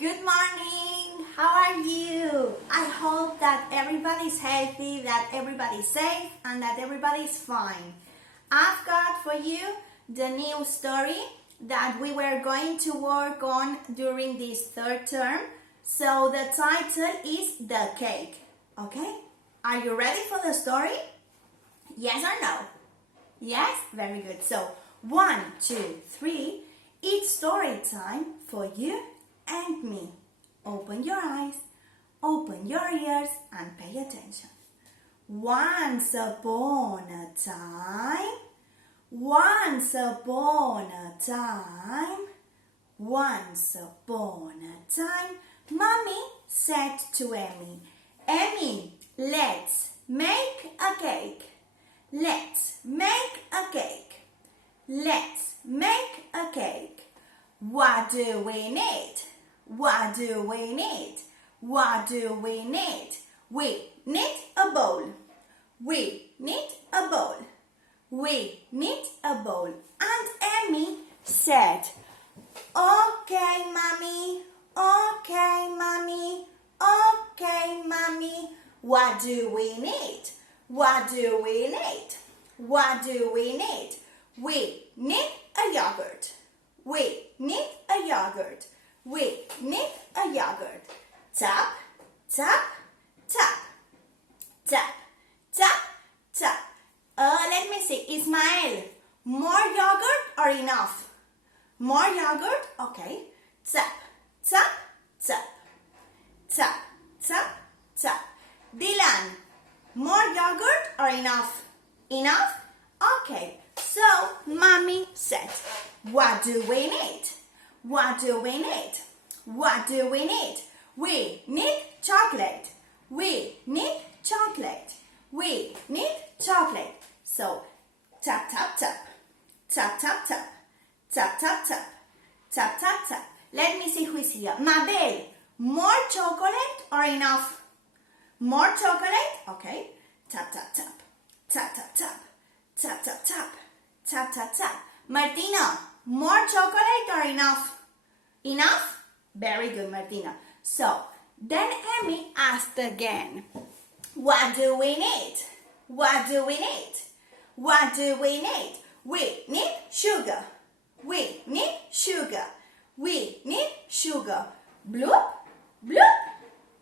Good morning! How are you? I hope that everybody's healthy, that everybody's safe, and that everybody's fine. I've got for you the new story that we were going to work on during this third term. So the title is The Cake. Okay? Are you ready for the story? Yes or no? Yes? Very good. So, 1, 2, 3. It's story time for you and me. Open your eyes, open your ears, and pay attention. Once upon a time, once upon a time, once upon a time, Mommy said to Emmy, Emmy, let's make a cake. Let's make a cake. Let's make a cake. What do we need? What do we need? What do we need? We need a bowl. We need a bowl. We need a bowl. And Emmy said, Okay, Mommy. Okay, Mommy. Okay, Mommy. What do we need? What do we need? What do we need? We need a yogurt. We need a yogurt. We need a yogurt. Tap, tap, tap. Tap, tap, tap. Let me see. Ismael, more yogurt or enough? More yogurt? Okay. Tap, tap, tap. Tap, tap, tap. Dylan, more yogurt or enough? Enough? Okay. So, Mommy said, what do we need? What do we need? What do we need? We need chocolate. We need chocolate. We need chocolate. So, tap, tap, tap. Tap, tap, tap. Tap, tap, tap. Tap, tap, tap. Let me see who is here. Mabel, more chocolate or enough? More chocolate? Okay. Tap, tap, tap. Tap, tap, tap. Tap, tap, tap. Tap, tap, tap. Martina, more chocolate or enough? Enough? Very good, Martina. So, then Emmy asked again, what do we need? What do we need? What do we need? We need sugar. We need sugar. We need sugar. Bloop, bloop,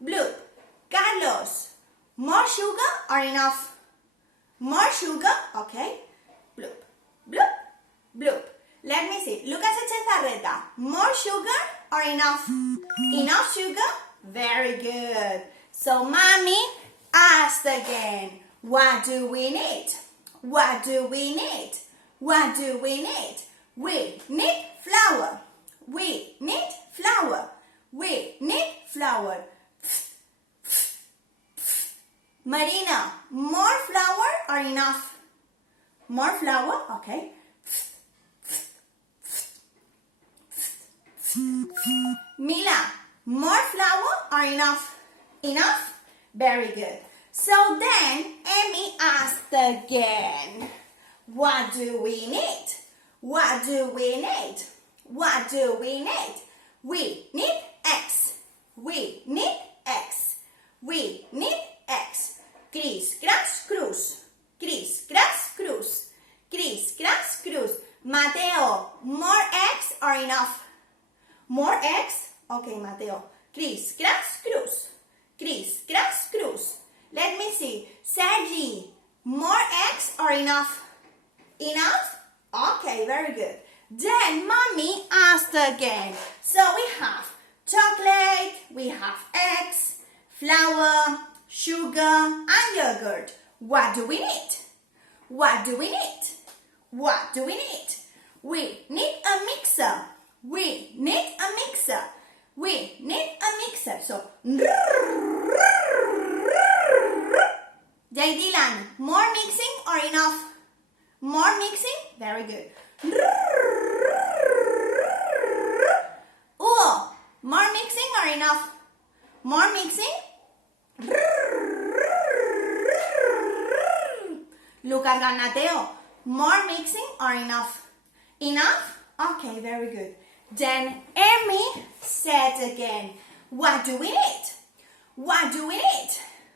bloop. Carlos, more sugar or enough? More sugar? Okay. Bloop, bloop, bloop. Let me see. Lucas Echezarreta, more sugar or enough? Enough sugar? Very good. So, Mommy asked again, what do we need? What do we need? What do we need? We need flour. We need flour. We need flour. Marina, more flour or enough? More flour? Okay. Mila, more flour or enough? Enough? Very good. So then, Emmy asked again, what do we need? What do we need? What do we need? We need eggs. We need eggs. We need eggs. Criss, crash, cruz. Criss, crash, cruz. Criss, crash, cruz. Mateo, more eggs or enough? More eggs? Okay, Mateo. Criss, crash, cruz. Criss, crash, cruz. Let me see. Sergi, more eggs or enough? Enough? Okay, very good. Then Mommy asked again. So we have chocolate, we have eggs, flour, sugar, and yogurt. What do we need? What do we need? What do we need? We need a mixer. We need a mixer. We need a mixer. So, Jay Dylan, more mixing or enough? More mixing? Very good. Oh, more mixing or enough? More mixing? Lucas Garnateo, more mixing or enough? Enough? Okay, very good. Then Amy said again, what do we need? What do we need?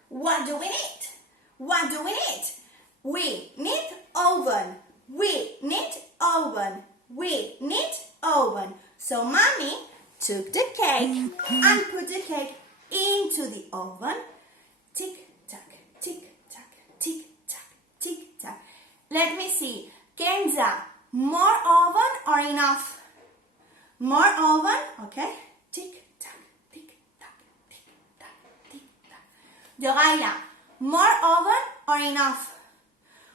What do we need? What do we need? We need oven. We need oven. We need oven. So Mommy took the cake and put the cake into the oven. Tick tock, tick tock, tick tock, tick tock. Let me see. Kenza, more oven or enough? More oven, okay? Tick tock, tick tock, tick tock, tick tock. Jogaila, more oven or enough?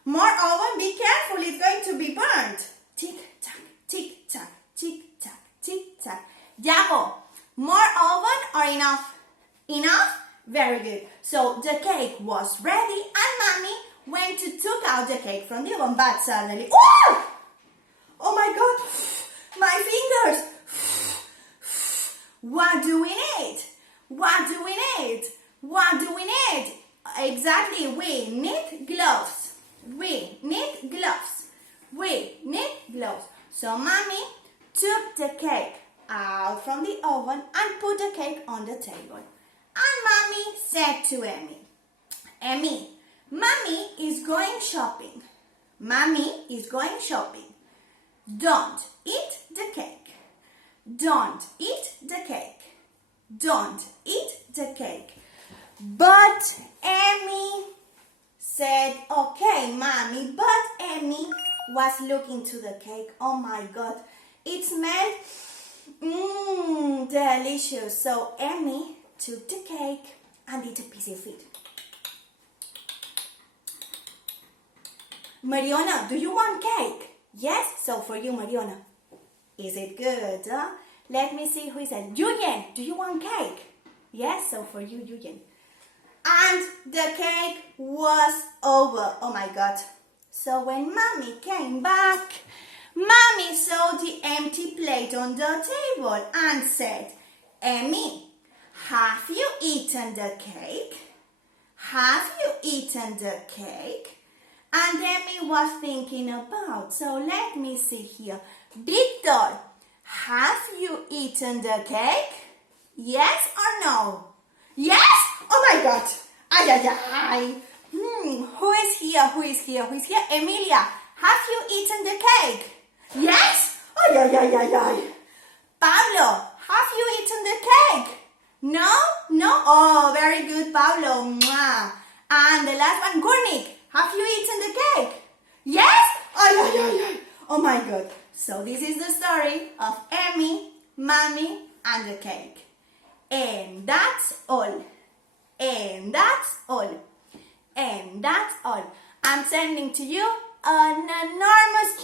More oven, be careful, it's going to be burnt. Tick tock, tick tock, tick tock, tick tock. Yago, more oven or enough? Enough? Very good. So the cake was ready and Mommy went to took out the cake from the oven, but suddenly, oh! Oh my God, my fingers. What do we need? What do we need? What do we need? Exactly, we need gloves. We need gloves. We need gloves. So Mommy took the cake out from the oven and put the cake on the table. And Mommy said to Emmy, Emmy, Mommy is going shopping. Mommy is going shopping. Don't eat the cake. Don't eat the cake. Don't eat the cake. But Emmy said, okay, Mommy, but Emmy was looking to the cake. Oh my God, it smelled delicious. So Emmy took the cake and ate a piece of it. Mariona, do you want cake? Yes, so for you, Mariona. Is it good? Huh? Let me see who is it. Yuyen, do you want cake? Yes, so for you, Yuyen. And the cake was over. Oh my God. So when Mommy came back, Mommy saw the empty plate on the table and said, Emmy, have you eaten the cake? Have you eaten the cake? And Emmy was thinking about, so let me see here. Victor, have you eaten the cake? Yes or no? Yes? Oh my God. Ay, ay, ay. Who is here? Who is here? Who is here? Emilia, have you eaten the cake? Yes? Ay, ay, ay, ay, ay. Pablo, have you eaten the cake? No? No? Oh, very good, Pablo. Mwah. And the last one, Gurnik, have you eaten the cake? Yes? Ay, ay, ay, ay. Oh my God. So this is the story of Emmy, Mommy, and the cake. And that's all. And that's all. And that's all. I'm sending to you an enormous